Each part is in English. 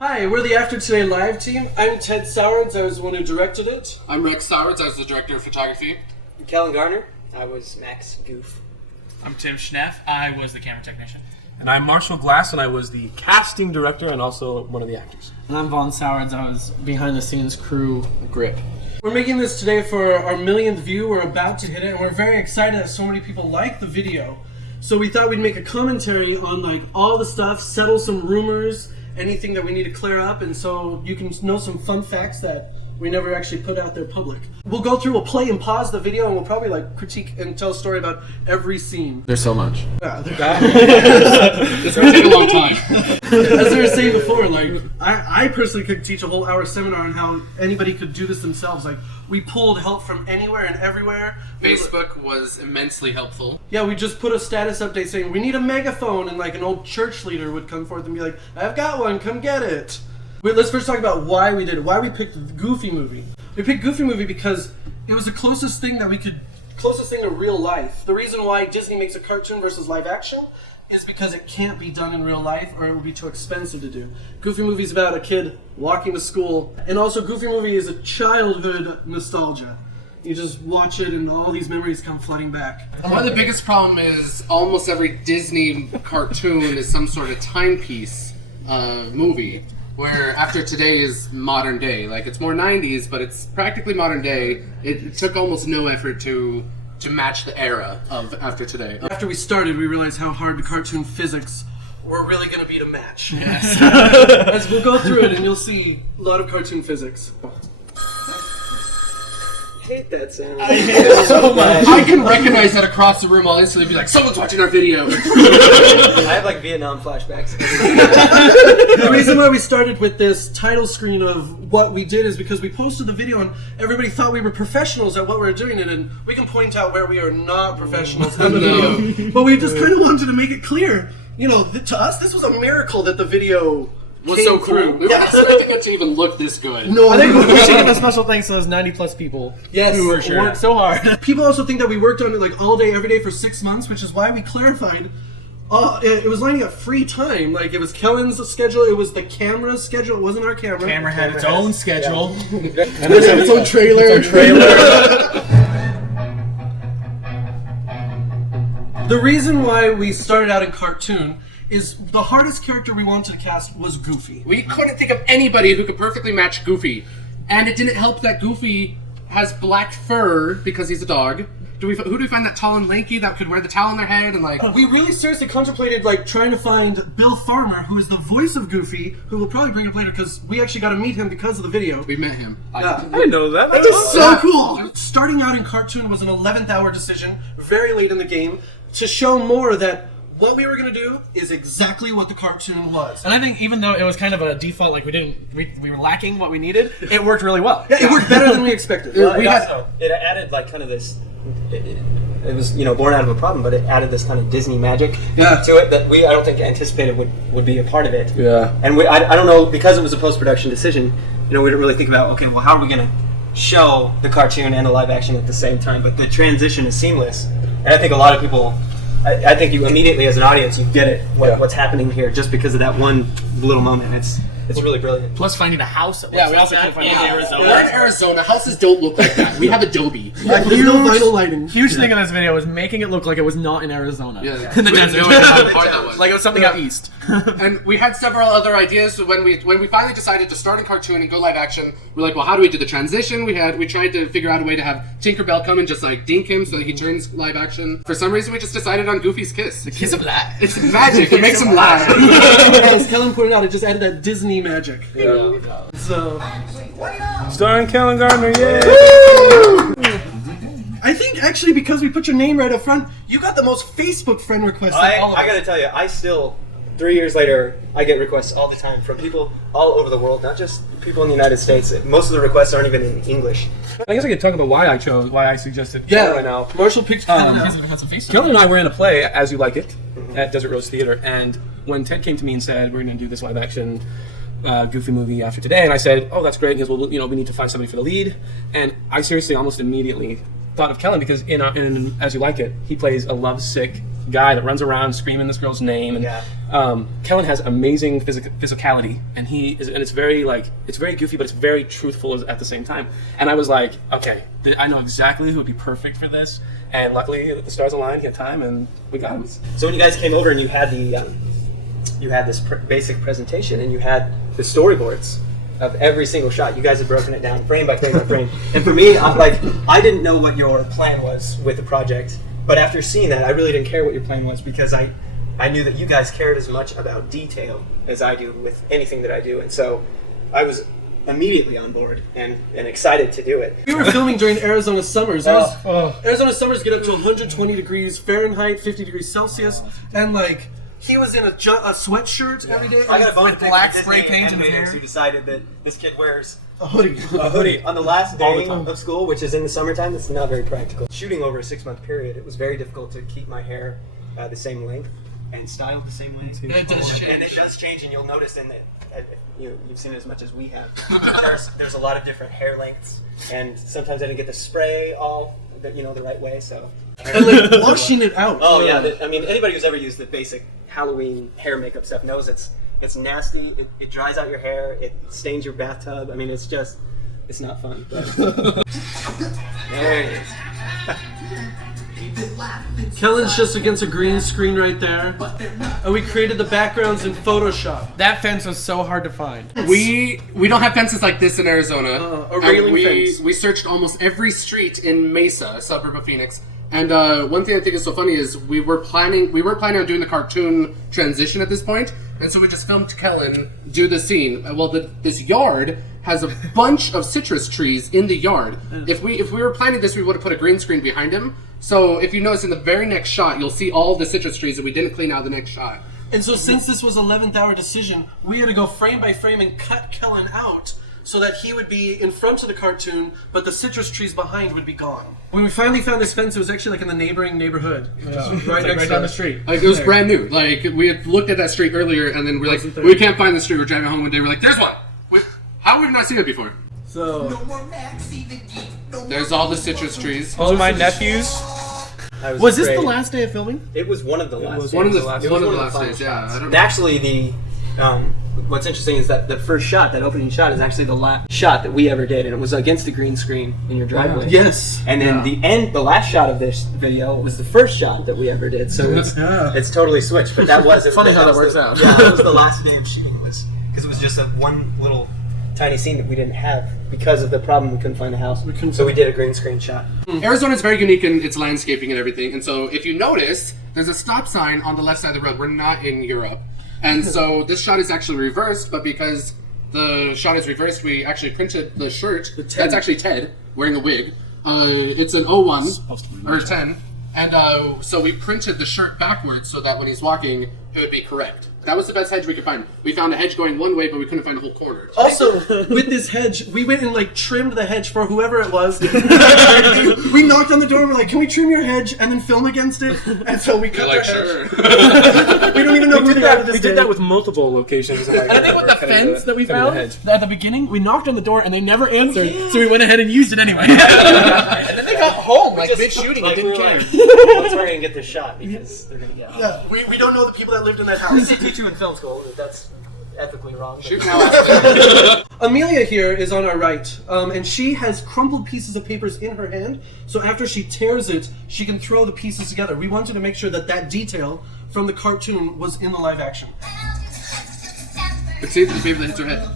Hi, we're the After Today Live team. I'm Ted Sowards. I was the one who directed it. I'm Rex Sowards. I was the director of photography. I'm Kellen Garner. I was Max Goof. I'm Tim Schneff. I was the camera technician. And I'm Marshall Glass, and I was the casting director and also one of the actors. And I'm Vaughn Sowards. I was behind the scenes crew grip. We're making this today for our millionth view. We're about to hit it, and we're very excited that so many people like the video. So we thought we'd make a commentary on all the stuff, settle some rumors, anything that we need to clear up, and so you can know some fun facts that we never actually put out there public. We'll go through, we'll play and pause the video, and we'll probably critique and tell a story about every scene. There's so much. Yeah, It's going to take a long time. as they were saying before, I personally could teach a whole hour seminar on how anybody could do this themselves. We pulled help from anywhere and everywhere. Facebook was immensely helpful. Yeah, we just put a status update saying, we need a megaphone, and an old church leader would come forth and be like, I've got one, come get it. Wait, let's first talk about why we did it, why we picked the Goofy movie. We picked Goofy movie because it was the closest thing to real life. The reason why Disney makes a cartoon versus live action is because it can't be done in real life or it would be too expensive to do. Goofy movie is about a kid walking to school, and also Goofy movie is a childhood nostalgia. You just watch it and all these memories come flooding back. One of the biggest problem is almost every Disney cartoon is some sort of timepiece movie, where After Today is modern day. It's more 90s, but it's practically modern day. It took almost no effort to match the era of After Today. After we started, we realized how hard the cartoon physics were really going to be to match. Yes. As we'll go through it, and you'll see a lot of cartoon physics. I hate that sound. I hate it so much. I can recognize that across the room. I'll instantly be like, someone's watching our video. I have Vietnam flashbacks. The reason why we started with this title screen of what we did is because we posted the video and everybody thought we were professionals at what we were doing, and we can point out where we are not professionals in the video. But we just kind of wanted to make it clear. To us, this was a miracle that the video was so cool. We weren't expecting it to even look this good. No, I think we should give a special thanks to those 90-plus people who worked so hard. People also think that we worked on it all day, every day for 6 months, which is why we clarified. It was lining up free time. It was Kellen's schedule, it was the camera's schedule, it wasn't our camera. Camera had its own schedule. And it had its own trailer. The reason why we started out in cartoon is the hardest character we wanted to cast was Goofy. We couldn't think of anybody who could perfectly match Goofy. And it didn't help that Goofy has black fur because he's a dog. Who do we find that tall and lanky that could wear the towel on their head and We really seriously contemplated trying to find Bill Farmer, who is the voice of Goofy, who we'll probably bring up later because we actually got to meet him because of the video. We met him. I didn't know that. That's just so cool. Starting out in cartoon was an 11th hour decision, very late in the game, to show more that what we were going to do is exactly what the cartoon was. And I think even though it was kind of a default, we were lacking what we needed, it worked really well. Yeah, it worked better than we expected. It added kind of this. It was born out of a problem, but it added this kind of Disney magic to it that I don't think anticipated would be a part of it. Yeah. And I don't know, because it was a post-production decision. We didn't really think about how are we going to show the cartoon and the live action at the same time? But the transition is seamless, and I think a lot of people. I think you immediately, as an audience, you get it what's happening here just because of that one little moment. It's really brilliant. Plus finding a house. We also couldn't find it in Arizona. We're in Arizona. Houses don't look like that. We have Adobe. There's no vinyl lighting. Huge thing in this video was making it look like it was not in Arizona. Yeah. In the desert. Like it was something out east. And we had several other ideas. So when we finally decided to start in cartoon and go live action, we're like, well, how do we do the transition? We tried to figure out a way to have Tinkerbell come and just dink him so that he turns live action. For some reason, we just decided on Goofy's kiss. The kiss of life. It's magic. It makes him laugh. As Kellen pointed out, it just added that Disney magic. Yeah. So, Starring Kellen Garner, yay! I think actually because we put your name right up front, you got the most Facebook friend requests. I gotta tell you, I still, 3 years later, I get requests all the time from people all over the world, not just people in the United States. Most of the requests aren't even in English. I guess I could talk about why I suggested Kellen right now. Marshall picked Kellen and I were in a play, As You Like It, at Desert Rose Theater, and when Ted came to me and said, we're going to do this live action Goofy movie After Today, and I said, oh, that's great, because we need to find somebody for the lead, and I seriously almost immediately thought of Kellen because in As You Like It, he plays a lovesick guy that runs around screaming this girl's name. And Kellen has amazing physicality, and it's very it's very goofy, but it's very truthful at the same time. And I was like, okay, I know exactly who would be perfect for this. And luckily, the stars aligned. He had time, and we got him. So when you guys came over and you had this basic presentation, and you had the storyboards of every single shot, you guys had broken it down frame by frame by frame. And for me, I didn't know what your plan was with the project, but after seeing that, I really didn't care what your plan was because I knew that you guys cared as much about detail as I do with anything that I do, and so I was immediately on board and excited to do it. We were filming during Arizona summers. Arizona summers get up to 120 degrees Fahrenheit, 50 degrees Celsius, and he was in a sweatshirt every day. I got a bone to pick black with spray Disney paint in his animators hair. who decided that this kid wears a hoodie. a hoodie on the last All the day time. of school, which is in the summertime. That's not very practical. Shooting over a 6-month period, it was very difficult to keep my hair the same length and styled the same length. It does change. And it does change, and you'll notice in that you've seen it as much as we have. There's a lot of different hair lengths, and sometimes I didn't get the spray all the right way. So And washing it out. oh yeah, I mean anybody who's ever used the basic Halloween hair makeup stuff knows it's nasty. It dries out your hair. It stains your bathtub. I mean it's not fun. But there it is. Kellen's just against a green screen right there. And we created the backgrounds in Photoshop. That fence was so hard to find. We don't have fences like this in Arizona. A railing And fence. we searched almost every street in Mesa, a suburb of Phoenix. And one thing I think is so funny is we weren't planning on doing the cartoon transition at this point, and so we just filmed Kellen do the scene. Well, this yard has a bunch of citrus trees in the yard. If we were planning this, we would have put a green screen behind him. So if you notice in the very next shot, you'll see all the citrus trees that we didn't clean out the next shot. And so since this was 11th hour decision, we had to go frame by frame and cut Kellen out so that he would be in front of the cartoon, but the citrus trees behind would be gone. When we finally found this fence, it was actually in the neighboring neighborhood. Right next down the street. Like, it was brand new. Like, we had looked at that street earlier, and then we're like, we can't find the street. We're driving home one day, we're like, there's one! How have we not seen it before? So There's all the citrus trees. All my nephews. Was this the last day of filming? It was one of the last. was days. One of the final last days, yeah. shots. I don't And actually, what's interesting is that the first shot, that opening shot, is actually the last shot that we ever did, and it was against the green screen in your driveway. yes. And then the last shot of this video was the first shot that we ever did. So it's totally switched. But that was Funny how that was works out. Yeah, that was the last day of shooting, because it was just one little tiny scene that we didn't have because of the problem we couldn't find a house. So we did a green screen shot. Arizona is very unique in its landscaping and everything, and so if you notice, there's a stop sign on the left side of the road. We're not in Europe. And so this shot is actually reversed, but because the shot is reversed, we actually printed the shirt. That's actually Ted wearing a wig. It's an 01 or 10. And so we printed the shirt backwards so that when he's walking, it would be correct. That was the best hedge we could find. We found a hedge going one way, but we couldn't find a whole corner. Also, with this hedge, we went and trimmed the hedge for whoever it was. We knocked on the door and we're like, can we trim your hedge and then film against it? And so we cut We're like, their hedge. sure. We don't even know who they are to this We day. did that with multiple locations. And I think with the fence that we found hedge. at the beginning, we knocked on the door and they never answered, so we went ahead and used it anyway. And then they got home mid shooting and didn't care. Let's hurry and get this shot because they're gonna get. Yeah, we don't know the people that lived in that house. They teach you in film school that that's ethically wrong. Shoot now. Amelia here is on our right, and she has crumpled pieces of papers in her hand, so after she tears it, she can throw the pieces together. We wanted to make sure that detail from the cartoon was in the live action. Let's see the people that hits her head.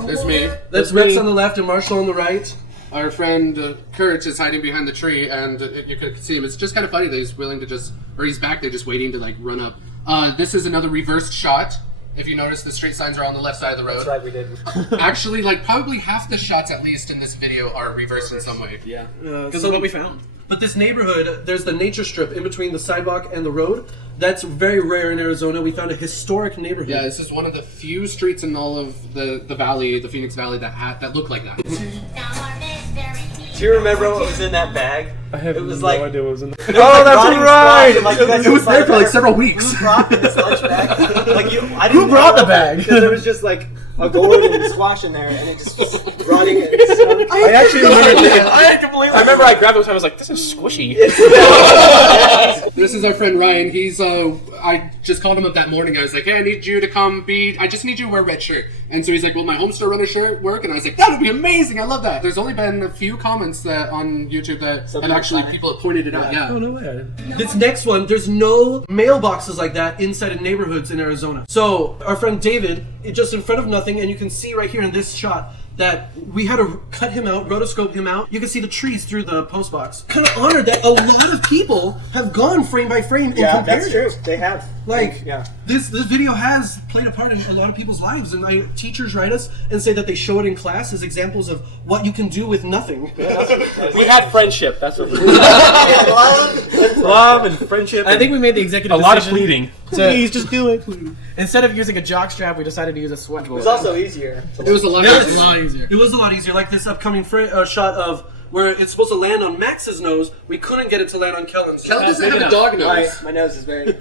There's me. That's Rex on the left and Marshall on the right. Our friend Kurt is hiding behind the tree, and you can see him. It's just kind of funny that he's willing to he's back there just waiting to run up. This is another reversed shot. If you notice, the straight signs are on the left side of the road. That's right, we did. Actually, probably half the shots, at least in this video, are reversed in some way. Yeah. Because of what we found. But this neighborhood, there's the nature strip in between the sidewalk and the road. That's very rare in Arizona. We found a historic neighborhood. Yeah, this is one of the few streets in all of the valley, the Phoenix Valley, that look like that. Do you remember what was in that bag? I have It was no like- idea what was in there. Oh, that's right! It was there for several weeks. Who brought this lunch bag? Who brought the bag? Because there was just a gourd and squash in there, and it just was rotting. I actually remember that. I remember I grabbed it and I was like, this is squishy. This is our friend Ryan. He's I just called him up that morning. I was like, hey, I need you to come I just need you to wear a red shirt. And so he's like, will my Homestar Runner shirt work? And I was like, that would be amazing. I love that. There's only been a few comments that on YouTube that and actually people have pointed it out. Yeah. Oh, no way. This next one, there's no mailboxes like that inside of neighborhoods in Arizona. So our friend David, just in front of nothing, and you can see right here in this shot that we had to cut him out, rotoscope him out. You can see the trees through the post box. Kind of honored that a lot of people have gone frame by frame and compared that's true. it. They have. Like, this video has played a part in a lot of people's lives, and teachers write us and say that they show it in class as examples of what you can do with nothing. We had friendship. That's what we love and friendship. I think we made the executive a lot of decision pleading. Please, just do it. Please. Instead of using a jock strap, we decided to use a sweat. It was also easier. It was a lot easier. It was a lot easier. Like this upcoming shot of where it's supposed to land on Max's nose, we couldn't get it to land on Kellen's. Kellen doesn't have a dog nose. My nose is very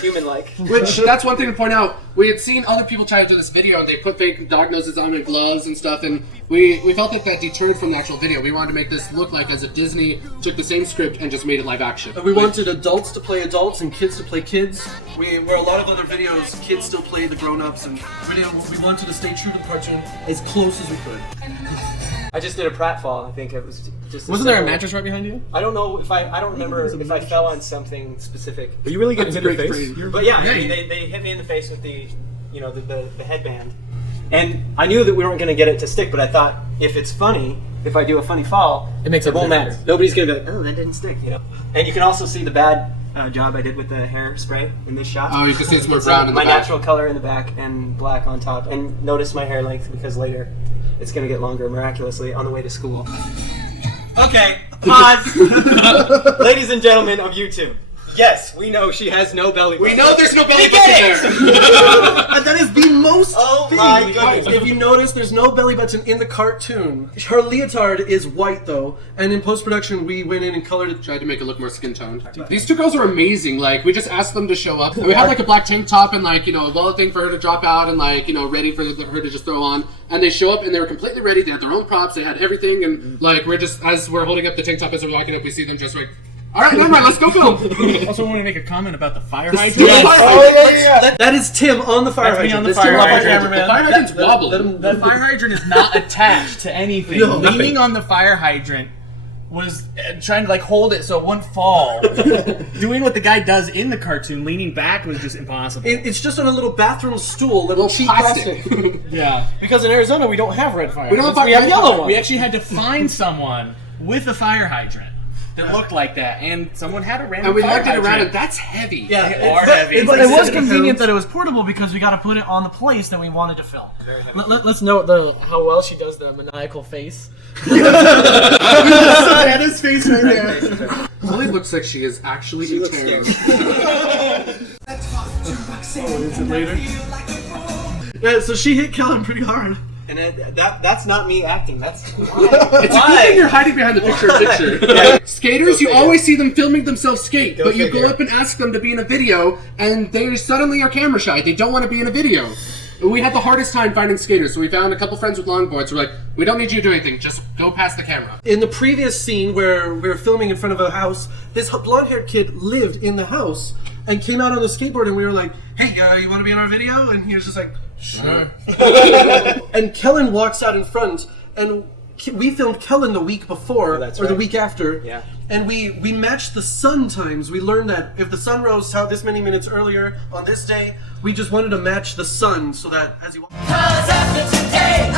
human-like. Which, that's one thing to point out. We had seen other people try to do this video, and they put fake dog noses on and gloves and stuff, and we felt like that deterred from the actual video. We wanted to make this look like as if Disney took the same script and just made it live action. And we wanted adults to play adults and kids to play kids. Where a lot of other videos, kids still play the grown-ups, and we wanted to stay true to the cartoon as close as we could. I just did a pratfall. I think it was just. Wasn't there a mattress right behind you? I don't know if I don't remember if I fell on something specific. Are you really getting hit in the face? But yeah, they hit me in the face with the headband, and I knew that we weren't going to get it to stick. But I thought if it's funny, if I do a funny fall, it won't matter. Nobody's going to be like, oh, that didn't stick, And you can also see the bad job I did with the hairspray in this shot. Oh, you can see it's more brown in the my back. natural color in the back and black on top. And notice my hair length because later it's going to get longer miraculously on the way to school. Okay, pause. Ladies and gentlemen of YouTube. Yes, we know she has no belly button. We know there's no belly button there. And that is the most my goodness. If you notice, there's no belly button in the cartoon. Her leotard is white though, and in post-production we went in and colored it. Tried to make it look more skin toned. These two girls are amazing. Like, we just asked them to show up. And we had like a black tank top and like, a wallet thing for her to drop out and like, ready for her to just throw on. And they show up and they were completely ready. They had their own props. They had everything. And like, we're just, as we're holding up the tank top as we're walking up, we see them just like, all right, never mind, let's go film. Also, want to make a comment about the fire hydrant. That is Tim on the fire hydrant. On the fire hydrant. The fire hydrant's wobbling. The fire hydrant is not attached to anything. No, Leaning on the fire hydrant was trying to like hold it so it wouldn't fall. Doing what the guy does in the cartoon, leaning back, was just impossible. It's just on a little bathroom stool, little cheap plastic. Yeah. Because in Arizona we don't have red fire. We don't have fire we have yellow ones. We actually had to find someone with a fire hydrant that looked like that, and someone had a random And we fire lugged it around, hydrant. and that's heavy. Yeah, But it was convenient that it was portable because we got to put it on the place that we wanted to film. Let's note how well she does the maniacal face. At his face right there. Chloe looks like she is actually She in looks terror. Is it later? Yeah, so she hit Kellen pretty hard. And that's not me acting. That's It's a good thing you're hiding behind the picture. Skaters, you always see them filming themselves skate, but you go up and ask them to be in a video, and they suddenly are camera shy. They don't want to be in a video. We had the hardest time finding skaters, so we found a couple friends with longboards. We're like, we don't need you to do anything, just go past the camera. In the previous scene where we were filming in front of a house, this blonde-haired kid lived in the house and came out on the skateboard, and we were like, hey, you want to be in our video? And he was just like, sure. And Kellen walks out in front, and we filmed Kellen the week before, the week after. Yeah. And we matched the sun times. We learned that if the sun rose out this many minutes earlier on this day, we just wanted to match the sun so that as you walk. 'Cause after today,